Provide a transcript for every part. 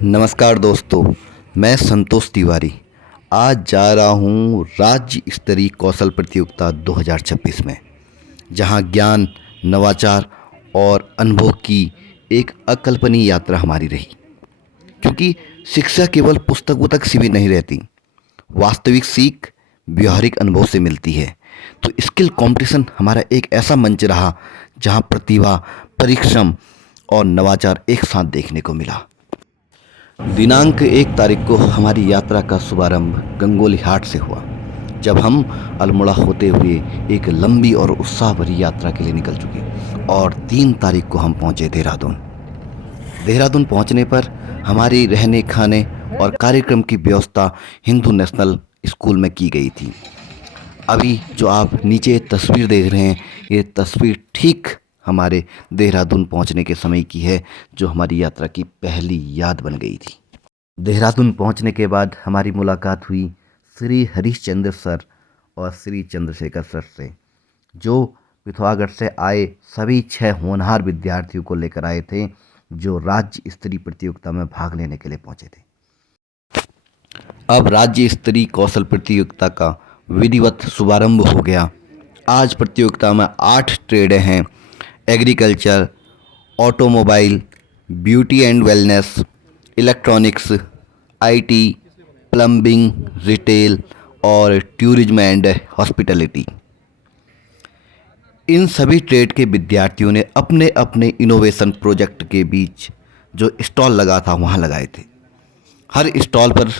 नमस्कार दोस्तों, मैं संतोष तिवारी आज जा रहा हूँ राज्य स्तरीय कौशल प्रतियोगिता 2026 में, जहाँ ज्ञान, नवाचार और अनुभव की एक अकल्पनीय यात्रा हमारी रही। क्योंकि शिक्षा केवल पुस्तकों तक सीमित नहीं रहती, वास्तविक सीख व्यवहारिक अनुभव से मिलती है। तो स्किल कंपटीशन हमारा एक ऐसा मंच रहा जहाँ प्रतिभा, परिश्रम और नवाचार एक साथ देखने को मिला। दिनांक 1 तारीख को हमारी यात्रा का शुभारंभ गंगोली हाट से हुआ, जब हम अल्मोड़ा होते हुए एक लंबी और उत्साह भरी यात्रा के लिए निकल चुके और 3 तारीख को हम पहुंचे देहरादून पहुंचने पर हमारी रहने, खाने और कार्यक्रम की व्यवस्था हिंदू नेशनल स्कूल में की गई थी। अभी जो आप नीचे तस्वीर देख रहे हैं, ये तस्वीर ठीक हमारे देहरादून पहुंचने के समय की है, जो हमारी यात्रा की पहली याद बन गई थी। देहरादून पहुंचने के बाद हमारी मुलाकात हुई श्री हरीशचंद्र सर और श्री चंद्रशेखर सर से, जो पिथौरागढ़ से आए सभी 6 होनहार विद्यार्थियों को लेकर आए थे, जो राज्य स्तरीय प्रतियोगिता में भाग लेने के लिए पहुंचे थे। अब राज्य स्तरीय कौशल प्रतियोगिता का विधिवत शुभारंभ हो गया। आज प्रतियोगिता में 8 ट्रेडें हैं: agriculture, automobile, beauty and wellness, electronics, IT, plumbing, retail और टूरिज्म एंड हॉस्पिटैलिटी। इन सभी ट्रेड के विद्यार्थियों ने अपने अपने इनोवेशन प्रोजेक्ट के बीच जो स्टॉल लगा था वहाँ लगाए थे। हर स्टॉल पर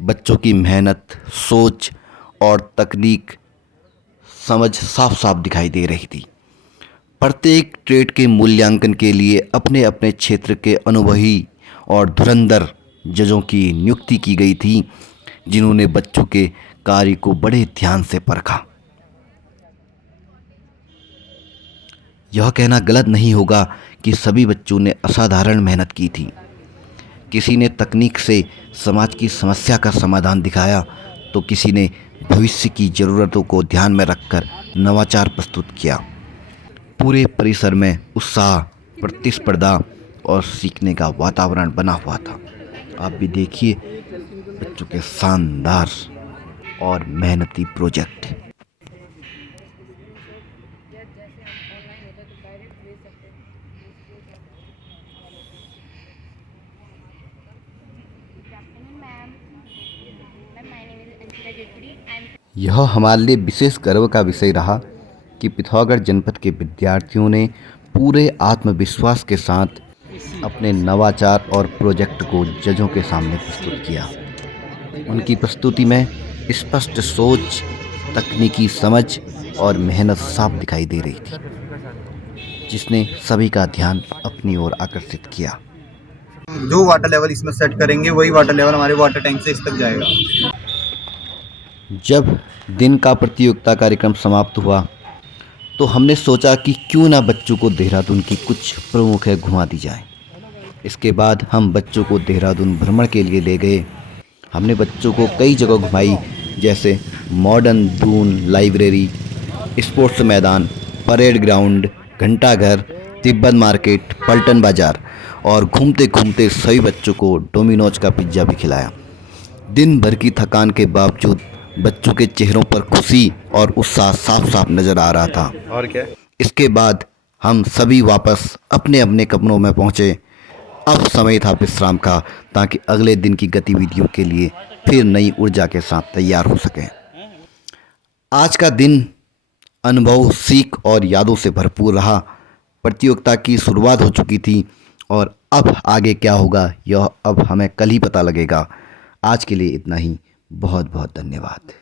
बच्चों की मेहनत, सोच और तकनीक समझ साफ साफ दिखाई दे रही थी। प्रत्येक ट्रेड के मूल्यांकन के लिए अपने अपने क्षेत्र के अनुभवी और धुरंधर जजों की नियुक्ति की गई थी, जिन्होंने बच्चों के कार्य को बड़े ध्यान से परखा। यह कहना गलत नहीं होगा कि सभी बच्चों ने असाधारण मेहनत की थी। किसी ने तकनीक से समाज की समस्या का समाधान दिखाया, तो किसी ने भविष्य की ज़रूरतों को ध्यान में रखकर नवाचार प्रस्तुत किया। पूरे परिसर में उत्साह, प्रतिस्पर्धा और सीखने का वातावरण बना हुआ था। आप भी देखिए बच्चों के शानदार और मेहनती प्रोजेक्ट। यह हमारे लिए विशेष गर्व का विषय रहा कि पिथौरागढ़ जनपद के विद्यार्थियों ने पूरे आत्मविश्वास के साथ अपने नवाचार और प्रोजेक्ट को जजों के सामने प्रस्तुत किया। उनकी प्रस्तुति में स्पष्ट सोच, तकनीकी समझ और मेहनत साफ दिखाई दे रही थी, जिसने सभी का ध्यान अपनी ओर आकर्षित किया। जो वाटर लेवल इसमें सेट करेंगे वही वाटर लेवल हमारे वाटर टैंक से इस तक जाएगा। जब दिन का प्रतियोगिता कार्यक्रम समाप्त हुआ, तो हमने सोचा कि क्यों ना बच्चों को देहरादून की कुछ प्रमुख है घुमा दी जाए। इसके बाद हम बच्चों को देहरादून भ्रमण के लिए ले गए। हमने बच्चों को कई जगह घुमाई, जैसे मॉडर्न दून लाइब्रेरी, स्पोर्ट्स मैदान, परेड ग्राउंड, घंटाघर, तिब्बत मार्केट, पलटन बाज़ार, और घूमते घूमते सभी बच्चों को डोमिनोज का पिज्ज़ा भी खिलाया। दिन भर की थकान के बावजूद बच्चों के चेहरों पर खुशी और उत्साह साफ साफ नज़र आ रहा था। और क्या? इसके बाद हम सभी वापस अपने अपने कमरों में पहुंचे। अब समय था विश्राम का, ताकि अगले दिन की गतिविधियों के लिए फिर नई ऊर्जा के साथ तैयार हो सकें। आज का दिन अनुभव, सीख और यादों से भरपूर रहा। प्रतियोगिता की शुरुआत हो चुकी थी और अब आगे क्या होगा यह अब हमें कल ही पता लगेगा। आज के लिए इतना ही। बहुत बहुत धन्यवाद।